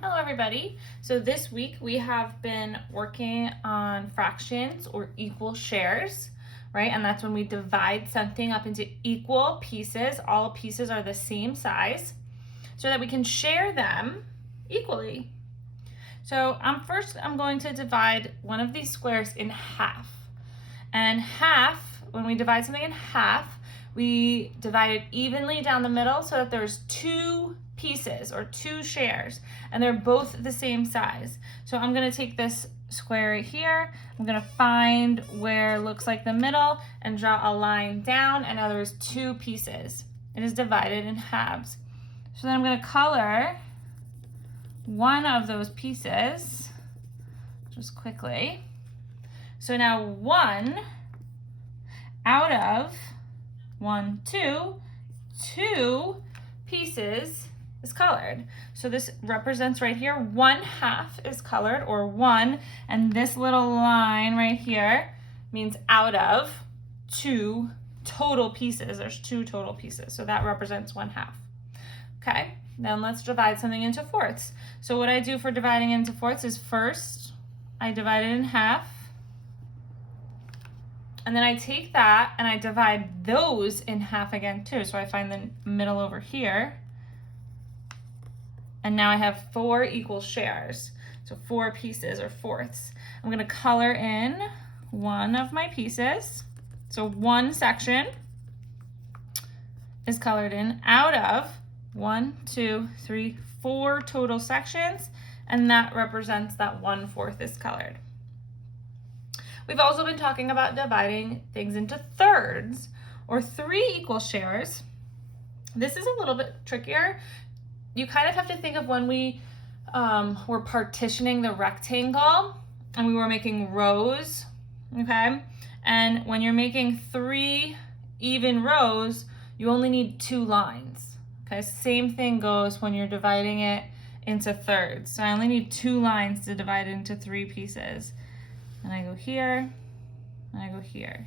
Hello everybody. So this week we have been working on fractions or equal shares, right? And that's when we divide something up into equal pieces. All pieces are the same size so that we can share them equally. So I'm going to divide one of these squares in half. And half, when we divide something in half, we divide it evenly down the middle so that there's two pieces or two shares and they're both the same size. So I'm going to take this square right here, I'm going to find where it looks like the middle and draw a line down, and now there's two pieces. It is divided in halves. So then I'm going to color one of those pieces just quickly. So now one out of two pieces is colored. So this represents right here, 1/2 is colored, or one, and this little line right here means out of two total pieces. There's two total pieces, so that represents 1/2. Okay, then let's divide something into fourths. So what I do for dividing into fourths is first, I divide it in half, and then I take that and I divide those in half again too. So I find the middle over here. And now I have 4 equal shares. So 4 pieces or fourths. I'm gonna color in one of my pieces. So one section is colored in out of 4 total sections, and that represents that 1/4 is colored. We've also been talking about dividing things into thirds or 3 equal shares. This is a little bit trickier. You kind of have to think of when we were partitioning the rectangle and we were making rows, okay? And when you're making 3 even rows, you only need 2 lines, okay? Same thing goes when you're dividing it into thirds. So I only need 2 lines to divide it into 3 pieces. And I go here, and I go here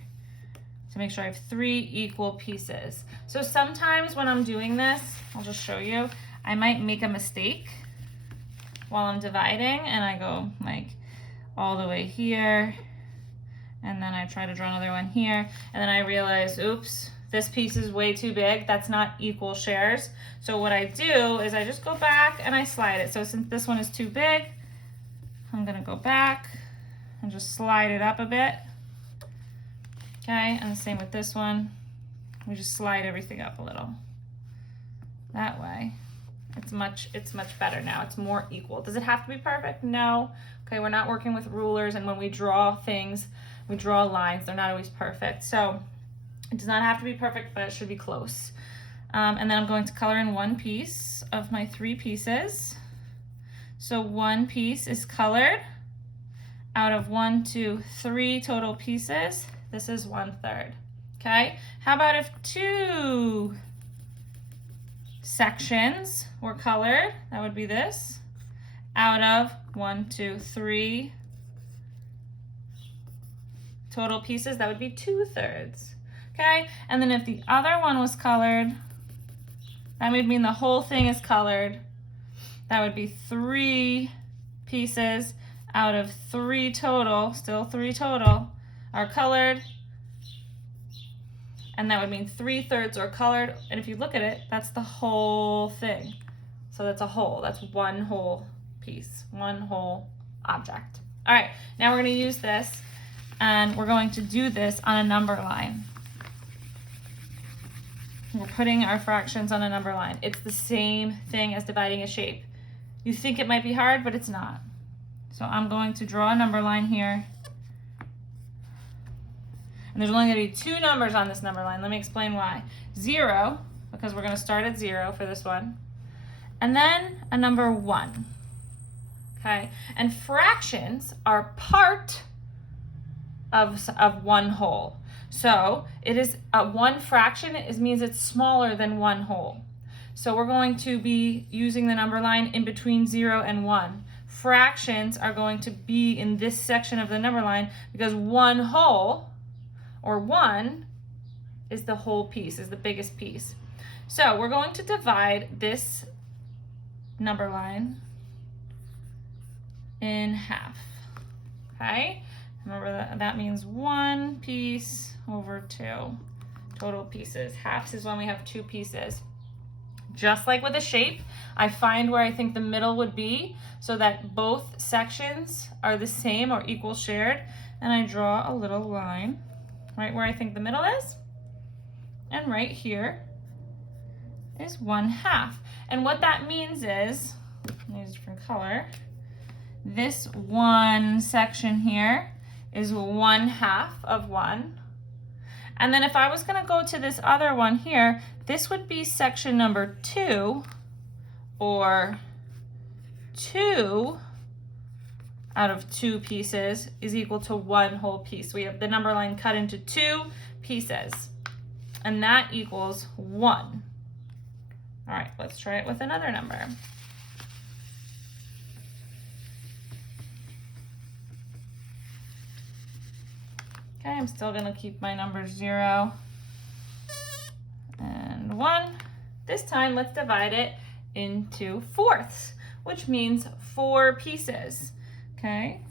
to make sure I have 3 equal pieces. So sometimes when I'm doing this, I'll just show you, I might make a mistake while I'm dividing, and I go like all the way here, and then I try to draw another one here, and then I realize, oops, this piece is way too big. That's not equal shares. So what I do is I just go back and I slide it. So since this one is too big, I'm gonna go back and just slide it up a bit. Okay, and the same with this one. We just slide everything up a little. That way, it's much better now. It's more equal. Does it have to be perfect? No. Okay, we're not working with rulers, and when we draw things, we draw lines. They're not always perfect. So it does not have to be perfect, but it should be close. And then I'm going to color in one piece of my 3 pieces. So one piece is colored out of 3 total pieces. This is 1/3. Okay, how about if 2 sections were colored? That would be this. Out of 3 total pieces, that would be 2/3. Okay, and then if the other one was colored, that would mean the whole thing is colored. That would be 3 pieces out of 3 total, still 3 total, are colored. And that would mean 3/3 are colored. And if you look at it, that's the whole thing. So that's a whole, that's one whole piece, one whole object. All right, now we're gonna use this, and we're going to do this on a number line. We're putting our fractions on a number line. It's the same thing as dividing a shape. You think it might be hard, but it's not. So I'm going to draw a number line here. And there's only gonna be 2 numbers on this number line. Let me explain why. 0, because we're gonna start at 0 for this one. And then a number 1, okay? And fractions are part of one whole. So it is, one fraction means it's smaller than one whole. So we're going to be using the number line in between 0 and 1. Fractions are going to be in this section of the number line because one whole, or 1, is the whole piece, is the biggest piece. So we're going to divide this number line in half. Okay, remember that means 1 piece over 2 total pieces. Halves is when we have 2 pieces. Just like with a shape, I find where I think the middle would be so that both sections are the same or equal shared, and I draw a little line right where I think the middle is, and right here is 1/2. And what that means is, I'll use a different color, this one section here is 1/2 of 1. And then if I was going to go to this other one here, this would be section number 2, or 2 out of 2 pieces is equal to 1 whole piece. We have the number line cut into 2 pieces, and that equals 1. All right, let's try it with another number. Okay, I'm still gonna keep my numbers 0 and 1. This time, let's divide it into fourths, which means 4 pieces, okay?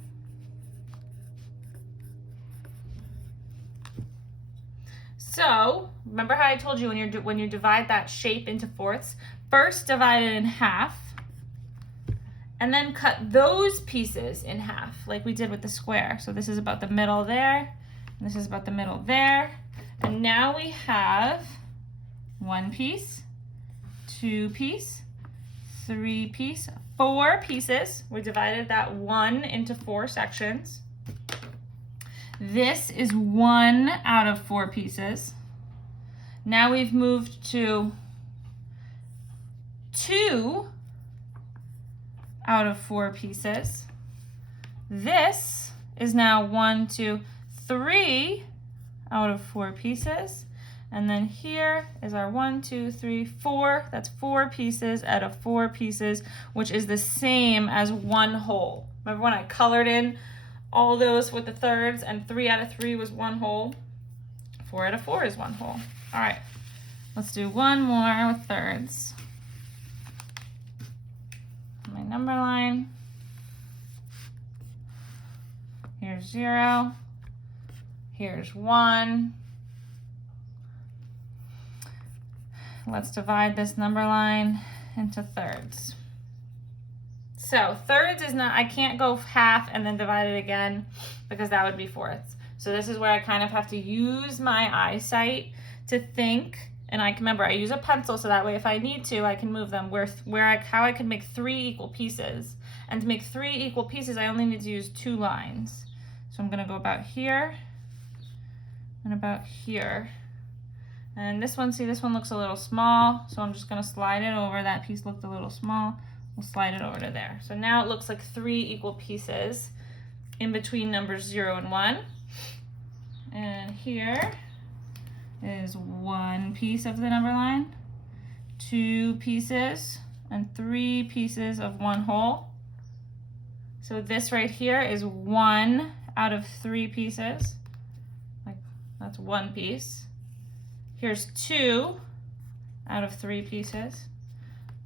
So, remember how I told you when you divide that shape into fourths, first divide it in half, and then cut those pieces in half, like we did with the square. So this is about the middle there, and this is about the middle there. And now we have 1 piece, 2 piece, 3 piece, 4 pieces. We divided that 1 into 4 sections. This is 1 out of 4 pieces. Now we've moved to 2 out of 4 pieces. This is now 1, 2, 3 out of 4 pieces. And then here is our 1, 2, 3, 4. That's 4 pieces out of 4 pieces, which is the same as 1 whole. Remember when I colored in all those with the thirds, and 3 out of 3 was 1 whole? 4 out of 4 is 1 whole. All right, let's do one more with thirds. My number line. Here's 0. Here's 1. Let's divide this number line into thirds. So thirds is not, I can't go half and then divide it again because that would be fourths. So this is where I kind of have to use my eyesight to think, and I can remember I use a pencil so that way if I need to, I can move them how I can make 3 equal pieces. And to make 3 equal pieces, I only need to use 2 lines. So I'm gonna go about here and about here. And this one, see, this one looks a little small, so I'm just gonna slide it over. That piece looked a little small. We'll slide it over to there. So now it looks like 3 equal pieces in between numbers 0 and 1. And here is 1 piece of the number line, 2 pieces, and 3 pieces of 1 whole. So this right here is 1 out of 3 pieces. Like, that's 1 piece. Here's 2 out of 3 pieces.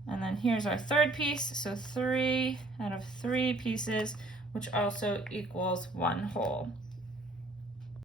And then here's our third piece, so 3 out of 3 pieces, which also equals 1 whole.